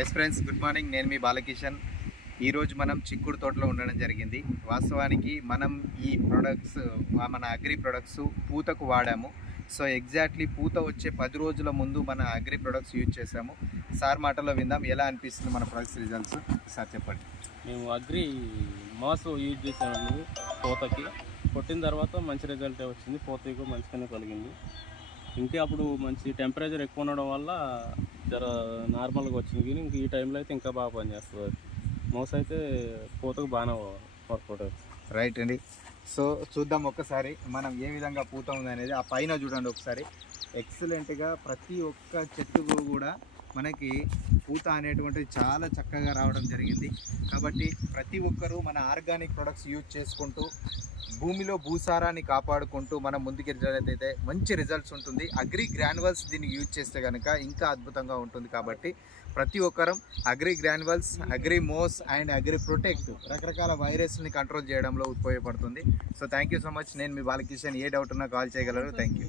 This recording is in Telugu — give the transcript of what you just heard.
ఎస్ ఫ్రెండ్స్ గుడ్ మార్నింగ్ నేను మీ బాలకిషన్. ఈరోజు మనం చిక్కుడు తోటలో ఉండడం జరిగింది. వాస్తవానికి మనం ఈ ప్రొడక్ట్స్ మన అగ్రి ప్రొడక్ట్స్ పూతకు వాడాము. సో ఎగ్జాక్ట్లీ పూత వచ్చే పది రోజుల ముందు మన అగ్రి ప్రొడక్ట్స్ యూజ్ చేసాము సార్ మాటలో విందాం. ఎలా అనిపిస్తుంది మన ప్రొడక్ట్స్ రిజల్ట్స్ సార్ చెప్పండి. మేము అగ్రి మాస్ యూజ్ చేసాము పూతకి కొట్టిన తర్వాత మంచి రిజల్ట్ వచ్చింది. పూత మంచిగానే కలిగింది ఇంకా అప్పుడు మంచి టెంపరేచర్ ఎక్కువ ఉండడం వల్ల జర నార్మల్గా వచ్చింది. కానీ ఇంక ఈ టైంలో అయితే ఇంకా బాగా పనిచేస్తుంది మోస్ట్ అయితే పూతకు బాగానే వర్కౌట్ అవుతుంది. రైట్ అండి. సో చూద్దాం ఒక్కసారి మనం ఏ విధంగా పూత ఉంది అనేది ఆ పైన చూడండి ఒకసారి. ఎక్సలెంట్గా ప్రతి ఒక్క చెట్టుకు కూడా మనకి పూత అనేటువంటిది చాలా చక్కగా రావడం జరిగింది. కాబట్టి ప్రతి ఒక్కరూ మన ఆర్గానిక్ ప్రొడక్ట్స్ యూజ్ చేసుకుంటూ భూమిలో భూసారాన్ని కాపాడుకుంటూ మనం ముందుకెళ్ళినట్లయితే మంచి రిజల్ట్స్ ఉంటుంది. అగ్రి గ్రాన్యువల్స్ దీన్ని యూజ్ చేస్తే కనుక ఇంకా అద్భుతంగా ఉంటుంది కాబట్టి ప్రతి ఒక్కరం agri granules agri mos and agri protect రకరకాల వైరస్ని కంట్రోల్ చేయడంలో ఉపయోగపడుతుంది. So thank you so much నేను మీ బాలకిషన్. ఏ డౌట్ ఉన్నా కాల్ చేయగలరు థ్యాంక్ యూ